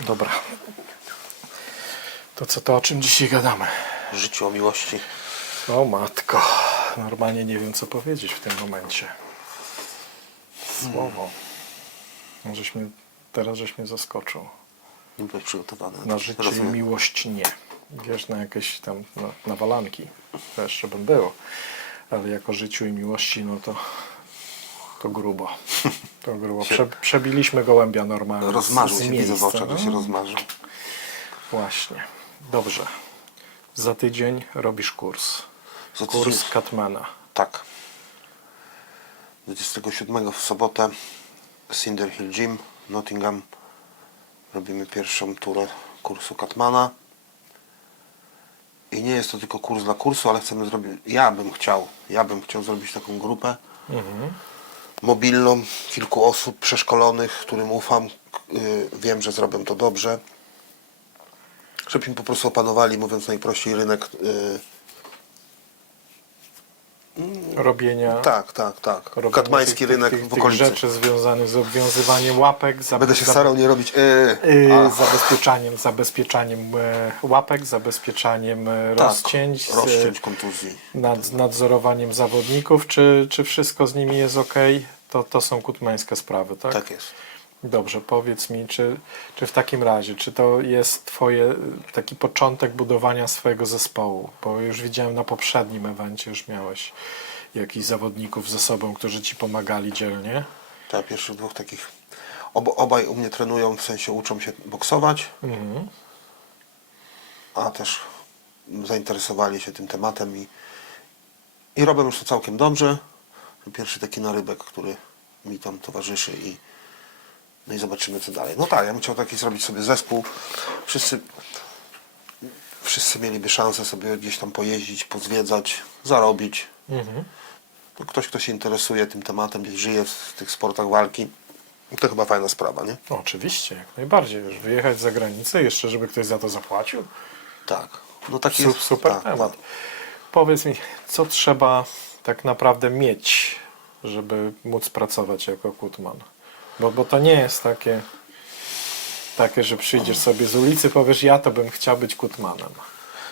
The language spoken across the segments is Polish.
Dobra. To co to o czym dzisiaj gadamy? Życiu o miłości. O matko. Normalnie nie wiem co powiedzieć w tym momencie. Słowo. No, Żeś mnie, teraz żeś mnie zaskoczył. Nie byłeś przygotowany. Na życie i Rozumiem. miłość nie. Wiesz, na jakieś tam na, walanki. To jeszcze bym było. Ale jako życiu i miłości, no to to grubo. To grubo. Prze, przebiliśmy gołębia normalnie. Rozmarzył z się, miejsca, widzę w oczach, że się no. rozmarzył. Właśnie. Dobrze. Za tydzień robisz kurs. Za tydzień- Kurs Katmana. Tak. 27 w sobotę Cinder Hill Gym, Nottingham. Robimy pierwszą turę kursu Katmana. I nie jest to tylko kurs dla kursu, ale chcemy zrobić, ja bym chciał, ja bym chciał zrobić taką grupę mobilną, kilku osób przeszkolonych, którym ufam, y, wiem, że zrobią to dobrze. Żebyśmy po prostu opanowali, mówiąc najprościej, rynek y, Robienia. Tak, tak, tak. Katmański tych, rynek tych, w okolicy. rzeczy związanych z obwiązywaniem łapek. Będę się starał nie robić. Yy, Yy, zabezpieczaniem, zabezpieczaniem e, łapek, zabezpieczaniem e, tak, rozcięć, z, rozcięć kontuzji. nad, nadzorowaniem zawodników, czy, czy wszystko z nimi jest ok, to, to są kutmańskie sprawy, tak? Tak jest. Dobrze, powiedz mi, czy, czy w takim razie, czy to jest twoje taki początek budowania swojego zespołu? Bo już widziałem na poprzednim evencie, już miałeś jakichś zawodników ze sobą, którzy ci pomagali dzielnie. Tak, pierwszych dwóch takich. Ob, obaj u mnie trenują, w sensie uczą się boksować, Mhm. a też zainteresowali się tym tematem i, i robią już to całkiem dobrze. Pierwszy taki narybek, który mi tam towarzyszy i no i zobaczymy co dalej. No tak, ja bym chciał taki zrobić sobie zespół. Wszyscy wszyscy mieliby szansę sobie gdzieś tam pojeździć, pozwiedzać, zarobić. Mhm. No, Ktoś, kto się interesuje tym tematem, gdzieś żyje w tych sportach walki, to chyba fajna sprawa, nie? No, oczywiście, jak najbardziej. Wiesz, wyjechać za granicę, jeszcze żeby ktoś za to zapłacił. Tak. No taki Su- jest, super tak, temat. tak. Powiedz mi, co trzeba tak naprawdę mieć, żeby móc pracować jako kutman? Bo, bo to nie jest takie, takie, że przyjdziesz sobie z ulicy, powiesz, ja to bym chciał być kutmanem.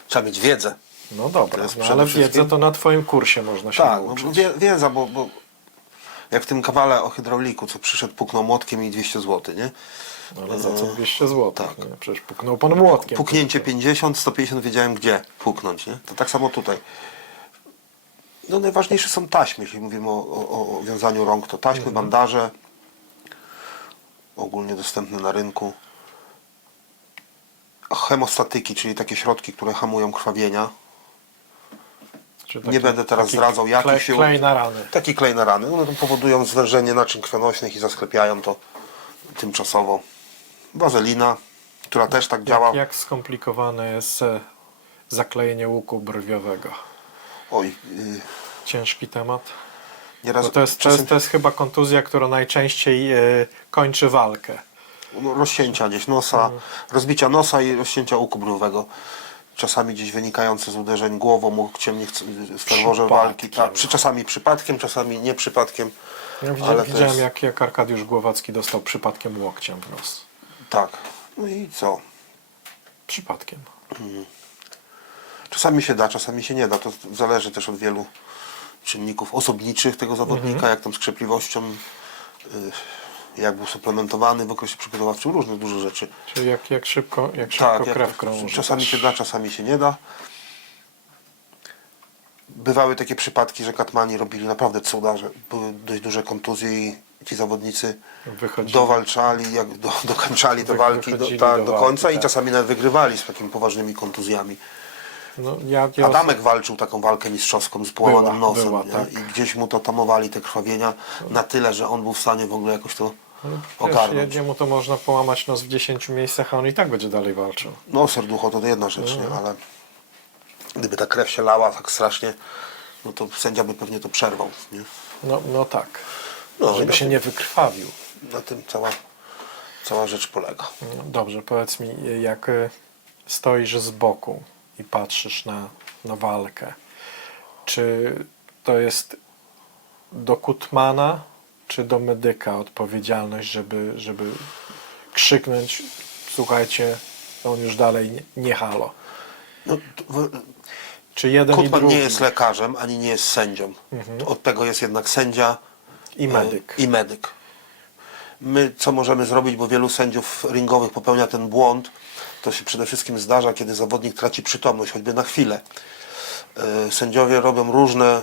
Trzeba mieć wiedzę. No dobra, no, ale wiedzę to na twoim kursie można się Tak, no, nauczyć. wie, wiedza, bo, bo jak w tym kawale o hydrauliku, co przyszedł, puknął młotkiem i 200 zł, nie? No, ale za co 200 zł? tak. Nie? Przecież puknął pan młotkiem. Puknięcie 50, 150 wiedziałem gdzie puknąć, nie? To tak samo tutaj. No najważniejsze są taśmy, jeśli mówimy o, o, o wiązaniu rąk, to taśmy, Mhm. bandaże, ogólnie dostępne na rynku. Hemostatyki, czyli takie środki, które hamują krwawienia. Czy Nie będę teraz taki zdradzał, jaki klej, się- Klej na rany. Taki klej na rany. One powodują zwężenie naczyń krwionośnych i zasklepiają to tymczasowo. Wazelina, która też tak działa. Jak, jak skomplikowane jest e, zaklejenie łuku brwiowego? Oj, yy, Ciężki temat. nieraz Bo to jest, to, czasem jest, to jest chyba kontuzja, która najczęściej e, kończy walkę. no, rozcięcia gdzieś nosa, Mm. rozbicia nosa i rozcięcia łuku brwiowego. Czasami gdzieś wynikające z uderzeń głową, łokciem, nie chcę, w ferworze walki. Tak, przy, czasami przypadkiem, czasami nie przypadkiem. Ja widziałem, Ale to widziałem jest- jak, jak Arkadiusz Głowacki dostał przypadkiem łokciem w nos. Tak. No i co? Przypadkiem. Czasami się da, czasami się nie da. To zależy też od wielu czynników osobniczych tego zawodnika, Mhm. jak tam z krzepliwością, y, jak był suplementowany w okresie przygotowawczym, różne dużo rzeczy. Czyli jak, jak szybko, jak szybko Tak, jak krew to- krąży. czasami też. się da, czasami się nie da. Bywały takie przypadki, że katmani robili naprawdę cuda, że były dość duże kontuzje i ci zawodnicy Wychodzili. dowalczali, jak do, dokończali te walki do, tak, do do walki, końca i tak. czasami nawet wygrywali z takimi poważnymi kontuzjami. No, ja, ja Adamek walczył taką walkę mistrzowską z połamanym Była, nosem była, tak. i gdzieś mu to tamowali te krwawienia na tyle, że on był w stanie w ogóle jakoś to Wiesz, ogarnąć. jemu to można połamać nos w 10 miejscach, a on i tak będzie dalej walczył. No serducho to jedna rzecz, Mhm. nie? ale gdyby ta krew się lała tak strasznie, no to sędzia by pewnie to przerwał. Nie? No, no tak. No, Żeby się tym, nie wykrwawił. na tym cała, cała rzecz polega. Dobrze, powiedz mi, jak e, stoisz z boku i patrzysz na, na walkę, czy to jest do kutmana, czy do medyka odpowiedzialność, żeby, żeby krzyknąć, słuchajcie, on już dalej nie, nie halo. No, w- Czy jeden Kutman nie jest lekarzem, ani nie jest sędzią. Od tego jest jednak sędzia i medyk. e, i medyk. My co możemy zrobić, bo wielu sędziów ringowych popełnia ten błąd, to się przede wszystkim zdarza, kiedy zawodnik traci przytomność, choćby na chwilę. E, Sędziowie robią różne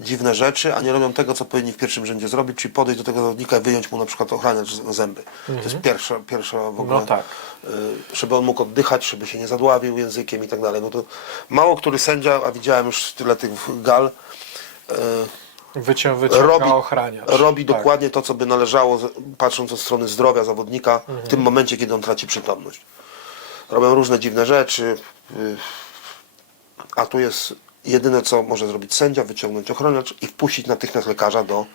dziwne rzeczy, a nie robią tego, co powinni w pierwszym rzędzie zrobić, czyli podejść do tego zawodnika i wyjąć mu na przykład ochraniacz zęby. To jest pierwsza, pierwsza w ogóle, No tak. e, żeby on mógł oddychać, żeby się nie zadławił językiem i tak dalej. No to mało który sędzia, a widziałem już tyle tych gal, e, Wycią, robi, ochraniacz. robi Tak. dokładnie to, co by należało, patrząc od strony zdrowia zawodnika Mhm. w tym momencie, kiedy on traci przytomność. Robią różne dziwne rzeczy, y, a tu jest jedyne, co może zrobić sędzia, wyciągnąć ochroniacz i wpuścić natychmiast lekarza do,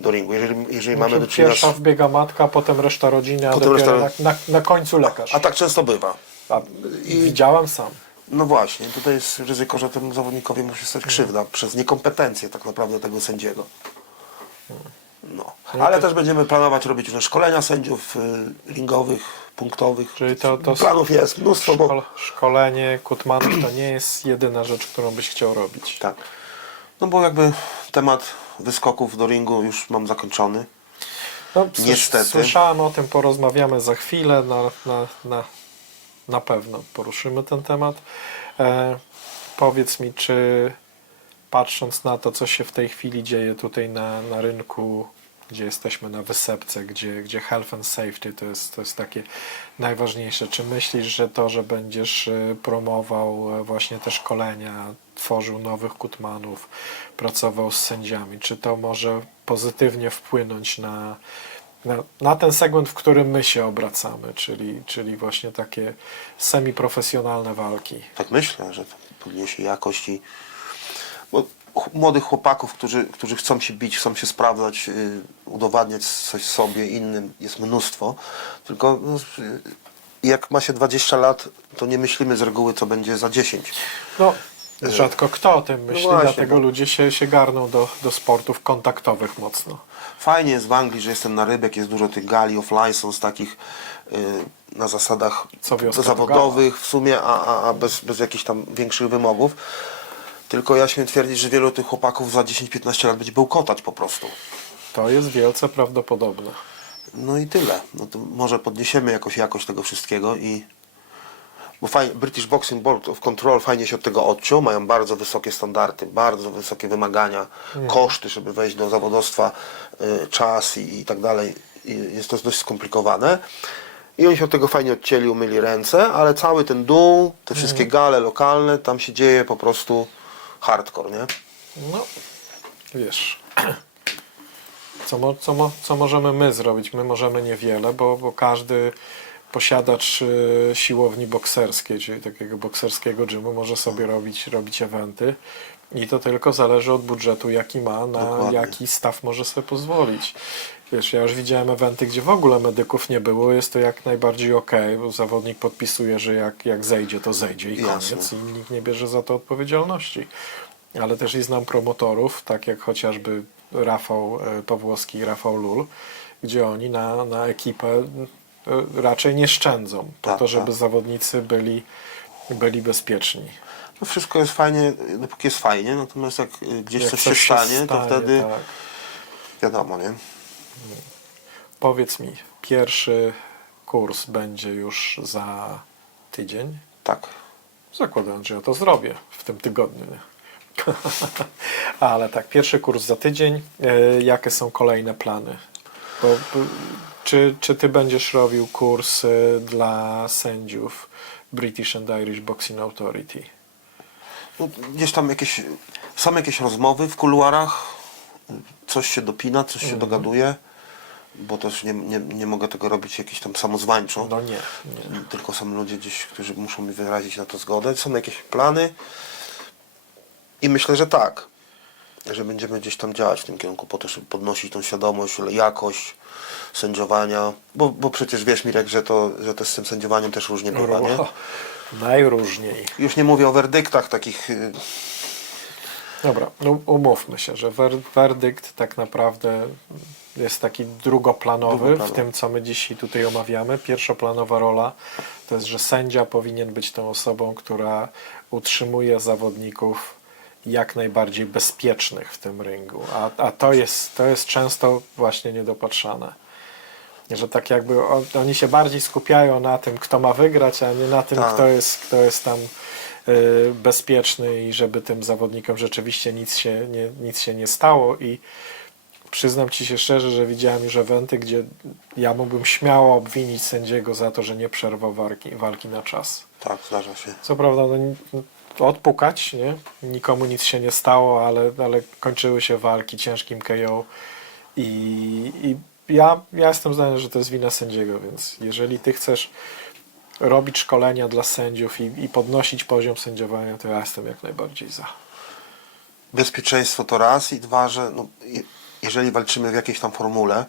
do ringu. Jeżeli, jeżeli mamy do czynienia Pierwsza wbiega matka, potem reszta rodziny, a Potem reszta- na, na, na końcu lekarz. A tak często bywa. A, Widziałem sam. No właśnie, tutaj jest ryzyko, że temu zawodnikowi musi stać krzywda przez niekompetencję tak naprawdę tego sędziego. No. Ale też będziemy planować robić różne szkolenia sędziów y, ringowych, punktowych. Czyli to- to- Planów jest mnóstwo, bo... Szkol, szkolenie kutmanów to nie jest jedyna rzecz, którą byś chciał robić. Tak. No bo jakby temat wyskoków do ringu już mam zakończony. No, Niestety. Słyszałem o tym, porozmawiamy za chwilę. Na, na, na, na pewno poruszymy ten temat. E, powiedz mi, czy patrząc na to, co się w tej chwili dzieje tutaj na, na rynku, gdzie jesteśmy na wysepce, gdzie, gdzie health and safety to jest, to jest takie najważniejsze. Czy myślisz, że to, że będziesz e, promował e, właśnie te szkolenia, tworzył nowych kutmanów, pracował z sędziami, czy to może pozytywnie wpłynąć na, na, na ten segment, w którym my się obracamy, czyli, czyli właśnie takie semiprofesjonalne walki? Tak myślę, że podniesie jakość i... Bo młodych chłopaków, którzy, którzy chcą się bić, chcą się sprawdzać, y, udowadniać coś sobie innym, jest mnóstwo. Tylko no, y, jak ma się 20 lat, to nie myślimy z reguły, co będzie za 10. No, rzadko kto o tym myśli, właśnie, dlatego bo- ludzie się, się garną do, do sportów kontaktowych mocno. Fajnie jest w Anglii, że jestem na rybek, jest dużo tych gali of license takich y, na zasadach Co wiosna to zawodowych w sumie, a, a, a bez, bez jakichś tam większych wymogów. Tylko ja śmiem twierdzić, że wielu tych chłopaków za 10-15 lat będzie bełkotać po prostu. To jest wielce prawdopodobne. No i tyle. No to może podniesiemy jakoś jakość tego wszystkiego i bo fajnie, British Boxing Board of Control fajnie się od tego odciął, mają bardzo wysokie standardy, bardzo wysokie wymagania, koszty, żeby wejść do zawodowstwa, y, czas i, i tak dalej. I jest to dość skomplikowane. I oni się od tego fajnie odcięli, umyli ręce, ale cały ten dół, te wszystkie gale lokalne, tam się dzieje po prostu hardcore, nie? No, wiesz, co, mo, co, mo, co możemy my zrobić? My możemy niewiele, bo, bo każdy posiadacz y, siłowni bokserskiej, czyli takiego bokserskiego gymu, może sobie robić, robić eventy. I to tylko zależy od budżetu, jaki ma, na Dokładnie. jaki staw może sobie pozwolić. Wiesz, ja już widziałem eventy, gdzie w ogóle medyków nie było, jest to jak najbardziej ok, bo zawodnik podpisuje, że jak, jak zejdzie, to zejdzie i Jasne. koniec i nikt nie bierze za to odpowiedzialności. Ale też i znam promotorów, tak jak chociażby Rafał e, Pawłowski i Rafał Lul, gdzie oni na, na ekipę e, raczej nie szczędzą, po Tak, to, żeby tak. zawodnicy byli, byli bezpieczni. No wszystko jest fajnie, dopóki jest fajnie, natomiast jak y, gdzieś Jak coś, coś się się stanie, to stanie, wtedy tak. wiadomo, nie? Powiedz mi, pierwszy kurs będzie już za tydzień? Tak. Zakładając, że ja to zrobię w tym tygodniu. Nie? Ale tak, pierwszy kurs za tydzień. E, Jakie są kolejne plany? Bo, czy, czy ty będziesz robił kurs dla sędziów British and Irish Boxing Authority? No, gdzieś tam jakieś, są jakieś rozmowy w kuluarach, coś się dopina, coś Mhm. się dogaduje, bo też nie, nie, nie mogę tego robić jakieś tam samozwańczo. No nie, nie. Tylko są ludzie gdzieś, którzy muszą mi wyrazić na to zgodę. Są jakieś plany i myślę, że tak, że będziemy gdzieś tam działać w tym kierunku, po to, żeby podnosić tą świadomość, jakość sędziowania, bo, bo przecież wiesz Mirek, że to, że to z tym sędziowaniem też różnie bywa, nie? O, najróżniej. Już nie mówię o werdyktach takich y, Dobra, no umówmy się, że wer, werdykt tak naprawdę jest taki drugoplanowy w tym, co my dzisiaj tutaj omawiamy. Pierwszoplanowa rola to jest, że sędzia powinien być tą osobą, która utrzymuje zawodników jak najbardziej bezpiecznych w tym ringu, a, a to, jest, to jest często właśnie niedopatrzane. Że tak jakby on, oni się bardziej skupiają na tym, kto ma wygrać, a nie na tym, Tak. kto, jest, kto jest tam y, bezpieczny i żeby tym zawodnikom rzeczywiście nic się nie, nic się nie stało. I przyznam ci się szczerze, że widziałem już eventy, gdzie ja mógłbym śmiało obwinić sędziego za to, że nie przerwał walki, walki na czas. Tak, zdarza się. Co prawda, no, odpukać, nie? Nikomu nic się nie stało, ale, ale kończyły się walki ciężkim KO. I, i ja, ja jestem zdania, że to jest wina sędziego, więc jeżeli ty chcesz robić szkolenia dla sędziów i, i podnosić poziom sędziowania, to ja jestem jak najbardziej za. Bezpieczeństwo to raz i dwa, że no, je- jeżeli walczymy w jakiejś tam formule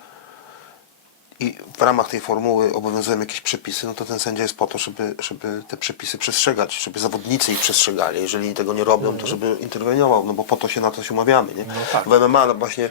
i w ramach tej formuły obowiązują jakieś przepisy, no to ten sędzia jest po to, żeby, żeby te przepisy przestrzegać, żeby zawodnicy ich przestrzegali. Jeżeli tego nie robią, to żeby interweniował, no bo po to się na to się umawiamy. Nie? Mhm. No tak. W MMA no właśnie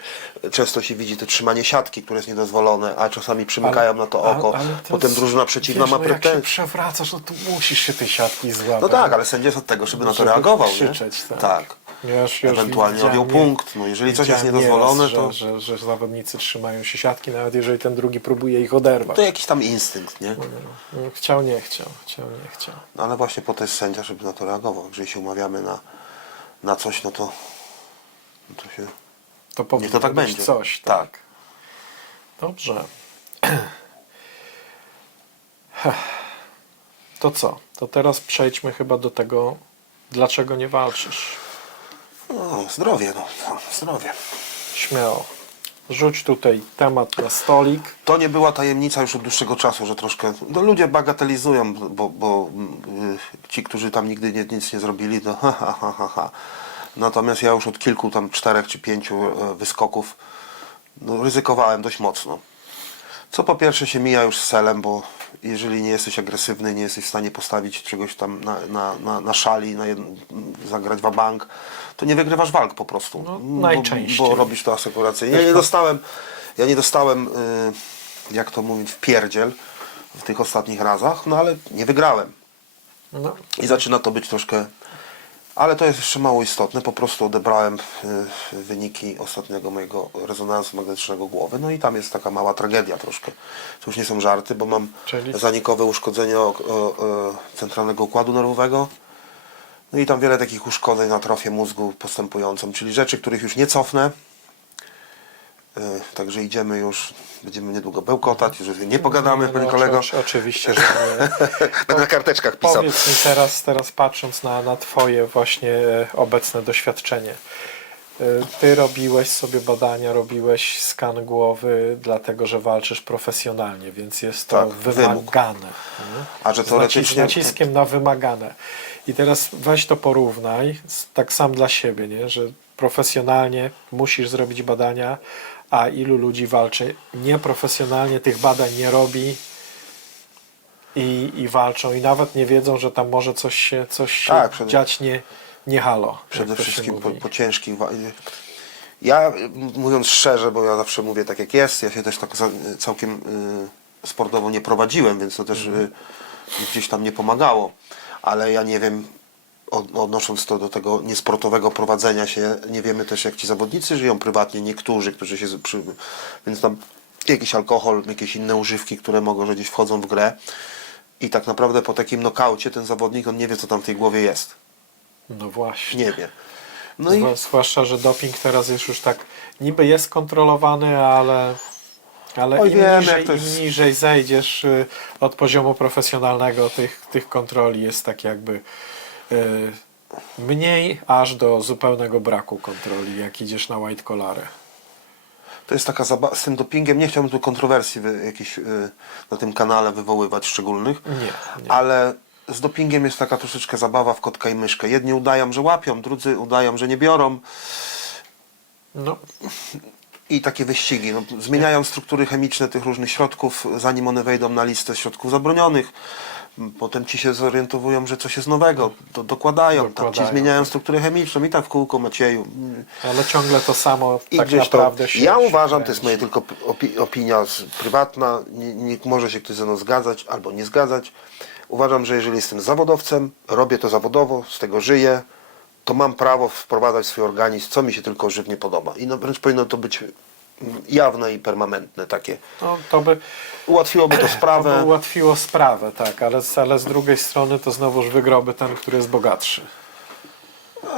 często się widzi to trzymanie siatki, które jest niedozwolone, a czasami przymykają na to ale- oko. ale to Potem jest- drużyna przeciwna wiesz, ma no Jak się pretensje. przewracasz, no to musisz się tej siatki złapać. No tak, ale sędzia jest od tego, żeby na to Żeby reagował. krzyczeć, nie? tak. tak. Już Ewentualnie odjął punkt. No, jeżeli coś jest niedozwolone, nieraz, to, Że, że, że zawodnicy trzymają się siatki, nawet jeżeli ten drugi próbuje ich oderwać. to jakiś tam instynkt, nie? No, Chciał, nie chciał, chciał, nie chciał. No ale właśnie po to jest sędzia, żeby na to reagował. Jeżeli się umawiamy na, na coś, no to, no to się... To powinno to tak będzie. coś. Tak. Dobrze. To co? To teraz przejdźmy chyba do tego, dlaczego nie walczysz. No, zdrowie, no, no, zdrowie. Śmiało. Rzuć tutaj temat na stolik. To nie była tajemnica już od dłuższego czasu, że troszkę... No, ludzie bagatelizują, bo, bo y, ci, którzy tam nigdy nie, nic nie zrobili, to ha, ha, ha, ha, ha. Natomiast ja już od kilku tam czterech czy pięciu e, wyskoków no, ryzykowałem dość mocno. Co po pierwsze się mija już z celem, bo jeżeli nie jesteś agresywny, nie jesteś w stanie postawić czegoś tam na, na, na, na szali, na jed... zagrać w bank, to nie wygrywasz walk po prostu. No, Bo- najczęściej. Bo, robisz to asekuracyjnie. Ja nie dostałem, ja nie dostałem, y, jak to mówić, w pierdziel w tych ostatnich razach, no ale nie wygrałem. No, I zaczyna to być troszkę. Ale to jest jeszcze mało istotne. Po prostu odebrałem y, wyniki ostatniego mojego rezonansu magnetycznego głowy. No i tam jest taka mała tragedia troszkę. To już nie są żarty, bo mam Czyli? zanikowe uszkodzenie centralnego układu nerwowego. No i tam wiele takich uszkodzeń na trofie mózgu postępującą, czyli rzeczy, których już nie cofnę. Y, Także idziemy już, będziemy niedługo bełkotać, już nie pogadamy, no, panie kolego. oczy- Oczywiście, że nie. Będę na karteczkach pisał. Powiedz mi teraz, teraz patrząc na, na Twoje właśnie e, obecne doświadczenie. E, Ty robiłeś sobie badania, robiłeś skan głowy, dlatego że walczysz profesjonalnie, więc jest to Tak, wymagane. nie? A że Z nacis- naciskiem na wymagane. I teraz weź to porównaj, tak sam dla siebie, nie? że profesjonalnie musisz zrobić badania, a ilu ludzi walczy nieprofesjonalnie, tych badań nie robi i, i walczą i nawet nie wiedzą, że tam może coś się, coś się Tak, przede- dziać nie, nie halo. Przede jak to się wszystkim po, mówi. po wa- Ja mówiąc szczerze, bo ja zawsze mówię tak jak jest, ja się też tak za, całkiem y, sportowo nie prowadziłem, więc to też y, gdzieś tam nie pomagało. Ale ja nie wiem, odnosząc to do tego niesportowego prowadzenia się, nie wiemy też jak ci zawodnicy żyją prywatnie, niektórzy, którzy się. Przy, więc tam jakiś alkohol, jakieś inne używki, które mogą, że gdzieś wchodzą w grę. I tak naprawdę po takim nokaucie ten zawodnik on nie wie, co tam w tej głowie jest. No właśnie. Nie wie. No i Zwa- Zwłaszcza, że doping teraz jest już tak, niby jest kontrolowany, ale, ale Oj, im, wiemy, niżej, jest. im niżej zejdziesz y, od poziomu profesjonalnego tych, tych kontroli jest tak jakby mniej aż do zupełnego braku kontroli, jak idziesz na white collary. To jest taka zabawa z tym dopingiem. Nie chciałbym tu kontrowersji wy, jakichś y, na tym kanale wywoływać szczególnych, Nie, nie. ale z dopingiem jest taka troszeczkę zabawa w kotka i myszkę. Jedni udają, że łapią, drudzy udają, że nie biorą No, i takie wyścigi. No, zmieniają struktury chemiczne tych różnych środków, zanim one wejdą na listę środków zabronionych. Potem ci się zorientowują, że coś jest nowego, to dokładają, tam ci Dokładają, zmieniają strukturę chemiczną i tak w kółko Macieju. Ale ciągle to samo I tak gdzieś to, naprawdę się ja się uważam, to jest moja tylko opi- opinia prywatna, nie, nie może się ktoś ze mną zgadzać albo nie zgadzać. Uważam, że jeżeli jestem zawodowcem, robię to zawodowo, z tego żyję, to mam prawo wprowadzać w swój organizm, co mi się tylko żywnie podoba. I no, wręcz powinno to być jawne i permanentne takie. No, to by Ułatwiłoby to to sprawę. by ułatwiło sprawę, tak, ale, z- ale z drugiej strony to znowuż wygroby ten, który jest bogatszy. No,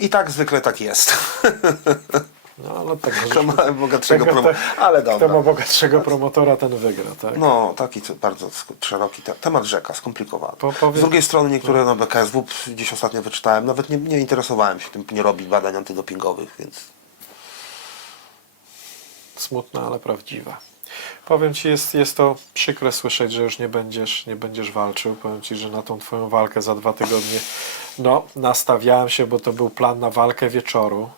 I tak zwykle tak jest. No ale tak Kto ma bogatszego tego- promo... Ale Kto ma dobra. bogatszego promotora, ten wygra, tak? No, taki bardzo szeroki te- temat rzeka, skomplikowany. Po- powie- Z drugiej strony niektóre no. BKSW gdzieś ostatnio wyczytałem, nawet nie, nie interesowałem się tym, nie robi badań antydopingowych, więc Smutne, ale prawdziwe. Powiem ci, jest, jest to przykre słyszeć, że już nie będziesz, nie będziesz walczył. Powiem ci, że na tą twoją walkę za dwa tygodnie no, nastawiałem się, bo to był plan na walkę wieczoru.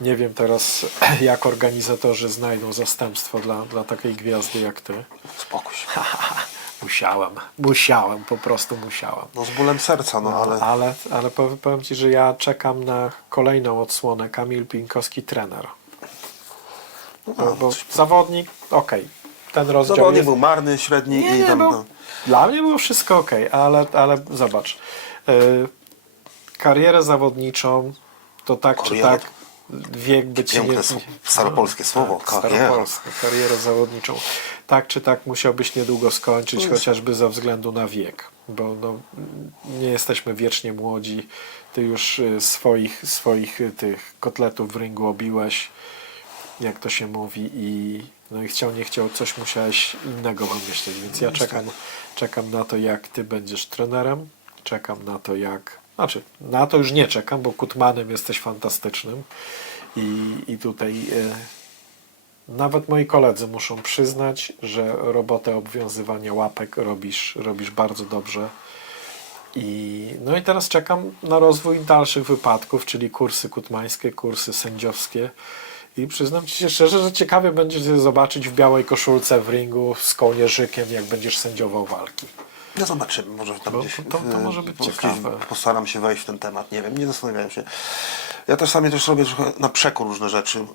Nie wiem teraz, jak organizatorzy znajdą zastępstwo dla, dla takiej gwiazdy jak ty. spokój się. Musiałem, musiałem, po prostu musiałem. No z bólem serca, no ale... Ale, ale powiem, powiem ci, że ja czekam na kolejną odsłonę. Kamil Pinkowski, trener. Bo, bo zawodnik, okej, ten rozdział Zawodnik jest... był marny, średni Nie, i nie, tam... był, no. Dla mnie było wszystko ok, ale, ale zobacz. y, karierę zawodniczą to tak Karierę. czy tak wiek by ci Piękne sł- staropolskie słowo, Tak, kariera. staropolskie, karierę zawodniczą. Tak czy tak musiałbyś niedługo skończyć, No jest- chociażby ze względu na wiek. Bo no, nie jesteśmy wiecznie młodzi. Ty już y, swoich, swoich y, tych kotletów w ringu obiłeś, jak to się mówi i no i chciał, nie chciał, coś musiałeś innego wymyślić, więc ja czekam, czekam na to, jak ty będziesz trenerem, czekam na to, jak, znaczy, na to już nie czekam, bo Kutmanem jesteś fantastycznym i, i tutaj e, nawet moi koledzy muszą przyznać, że robotę obwiązywania łapek robisz, robisz bardzo dobrze. I, no i teraz czekam na rozwój dalszych wypadków, czyli kursy kutmańskie, kursy sędziowskie. I przyznam Ci się szczerze, że ciekawie będzie Cię zobaczyć w białej koszulce w ringu z kołnierzykiem, jak będziesz sędziował walki. No zobaczymy, może tam Bo gdzieś... to- to może być ciekawe. Postaram się wejść w ten temat, nie wiem, nie zastanawiałem się. Ja też sami też robię trochę na przekór różne rzeczy.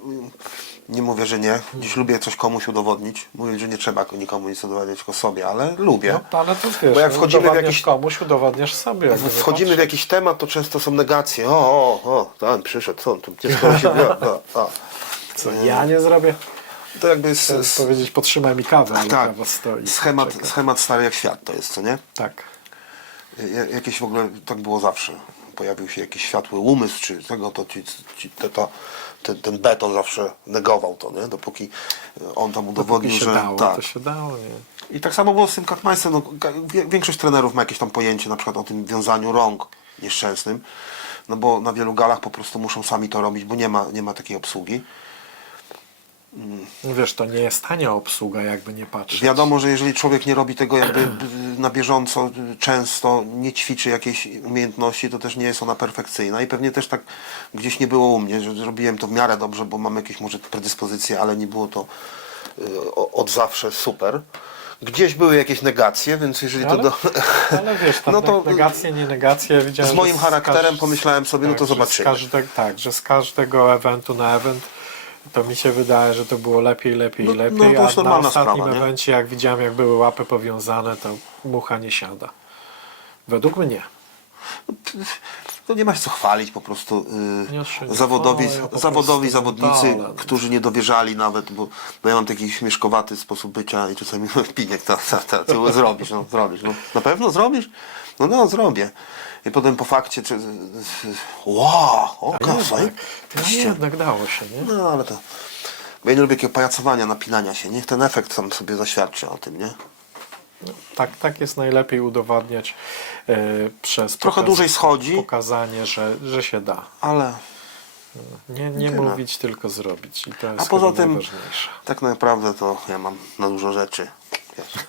Nie mówię, że nie. Dziś lubię coś komuś udowodnić. Mówię, że nie trzeba nikomu nic udowodnić, tylko sobie, ale lubię. No, ale to wiesz, Bo jak no, wchodzimy w jakiś- komuś, udowadniasz sobie. jakby nie Wchodzimy w jakiś temat, to często są negacje. O, o, o, tam przyszedł, co on tu, gdzie się wziął? O, o. Co ja nie zrobię? To jakby jest, Chcę powiedzieć, potrzymaj mi kawę, ale tak, kawa stoi. schemat, Czeka. schemat stary jak świat to jest, co nie? Tak. Ja- Jakieś w ogóle, tak było zawsze. Pojawił się jakiś światły umysł, czy tego, to ci, ci, te, to, ten, ten beton zawsze negował to, nie? Dopóki on tam Dopóki udowodnił, się że dało, tak. to się dało, nie? I tak samo było z tym Kakmeister. No, ka- wie- większość trenerów ma jakieś tam pojęcie na przykład o tym wiązaniu rąk nieszczęsnym, no bo na wielu galach po prostu muszą sami to robić, bo nie ma, nie ma takiej obsługi. No Wiesz, to nie jest tania obsługa, jakby nie patrzeć. Wiadomo, że jeżeli człowiek nie robi tego jakby na bieżąco, często, nie ćwiczy jakiejś umiejętności, to też nie jest ona perfekcyjna i pewnie też tak gdzieś nie było u mnie, że robiłem to w miarę dobrze, bo mam jakieś może predyspozycje, ale nie było to y, od zawsze super. Gdzieś były jakieś negacje, więc jeżeli Ale, to do... ale wiesz, tam No to- negacje, nie negacje, widziałem, Z moim charakterem każ- pomyślałem sobie, no to że z zobaczymy. każdego- tak, że z każdego eventu na event to mi się wydaje, że to było lepiej, lepiej, No- lepiej, no to jest a na ostatnim sprawa, nie? evencie, jak widziałem, jak były łapy powiązane, to mucha nie siada. Według mnie. To nie ma się co chwalić, po prostu Nie y, nie zawodowi, po zawodowi prostu zawodnicy, mentalne. którzy nie dowierzali nawet, bo no ja mam taki śmieszkowaty sposób bycia i czasami piniek, ta, ta, ta, co zrobisz, no zrobisz, no na pewno zrobisz? No no, zrobię. I potem po fakcie, czy, wow, o A kasa, jednak, no jednak dało się, nie? no ale to, bo ja nie lubię takiego pajacowania, napinania się, niech ten efekt sam sobie zaświadczy o tym, nie? Tak, tak jest najlepiej udowadniać e, przez Trochę dłużej schodzi. pokazanie, że, że się da. Ale Nie, nie Tyle. mówić, tylko zrobić. I to jest A poza tym- najważniejsze. tak naprawdę to ja mam na dużo rzeczy, wiesz.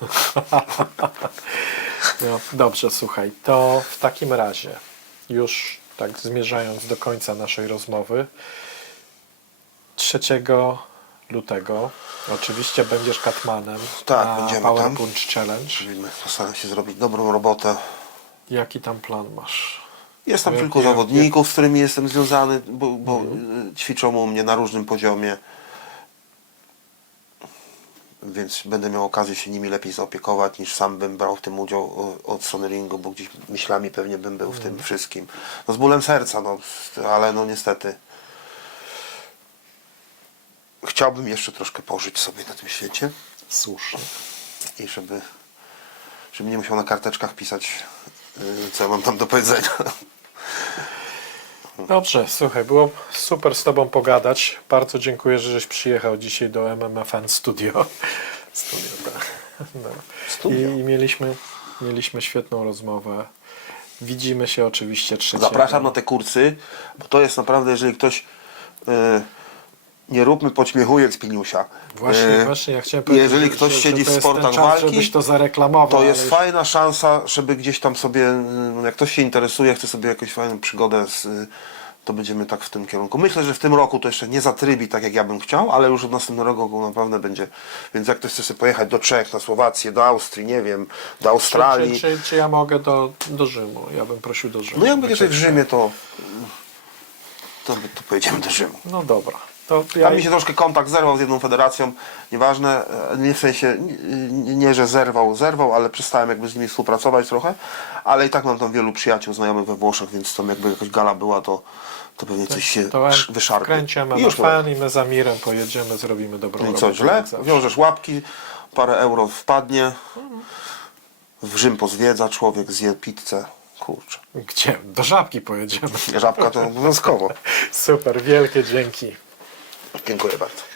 No, dobrze, słuchaj, to w takim razie, już tak zmierzając do końca naszej rozmowy, 3 lutego Oczywiście będziesz Katmanem Tak, na będziemy Power tam. Punch Challenge. Postaram się zrobić dobrą robotę. Jaki tam plan masz? Jest tam kilku zawodników, z którymi jestem związany, bo, bo Mhm. y, ćwiczą u mnie na różnym poziomie. Więc będę miał okazję się nimi lepiej zaopiekować, niż sam bym brał w tym udział o- od strony ringu, bo gdzieś myślami pewnie bym był w Mhm. tym wszystkim. No z bólem serca, no, ale no niestety. Chciałbym jeszcze troszkę pożyć sobie na tym świecie Słusznie. i żeby, żeby nie musiał na karteczkach pisać, y, co ja mam tam do powiedzenia. Dobrze, słuchaj, było super z Tobą pogadać. Bardzo dziękuję, że żeś przyjechał dzisiaj do MMFN Studio. Studio, tak. No. Studio. I, mieliśmy, mieliśmy świetną rozmowę. Widzimy się oczywiście trzeciego. Zapraszam na te kursy, bo to jest naprawdę, jeżeli ktoś e, nie róbmy pośmiechujek z Piniusia. Właśnie, E, właśnie, ja chciałem powiedzieć, Jeżeli że- ktoś że, siedzi że w sportach czas, walki, to zareklamował. To ale jest już- fajna szansa, żeby gdzieś tam sobie, y, jak ktoś się interesuje, chce sobie jakąś fajną przygodę, z, y, to będziemy tak w tym kierunku. Myślę, że w tym roku to jeszcze nie zatrybi tak, jak ja bym chciał, ale już od następnego roku naprawdę będzie. Więc jak ktoś chce sobie pojechać do Czech, na Słowację, do Austrii, nie wiem, do Australii. Czy, czy, czy ja mogę do, do Rzymu? Ja bym prosił do Rzymu. No jak będzie coś w Rzymie, to, to, to pojedziemy do Rzymu. No dobra. To ja, Tam mi się troszkę kontakt zerwał z jedną federacją, nieważne, e, nie w sensie, nie, nie że zerwał, zerwał, ale przestałem jakby z nimi współpracować trochę, ale i tak mam tam wielu przyjaciół, znajomych we Włoszech, więc tam jakby jakaś gala była, to, to pewnie coś się to sz- wyszarpie. kręcimy I już MFN i my za Mirem pojedziemy, zrobimy dobrą No i co, źle? Wiążesz łapki, parę euro wpadnie, w Rzym pozwiedza człowiek, zje pizzę, kurczę. Gdzie? Do Żabki pojedziemy. Żabka to obowiązkowo. Super, wielkie dzięki. Dziękuję bardzo.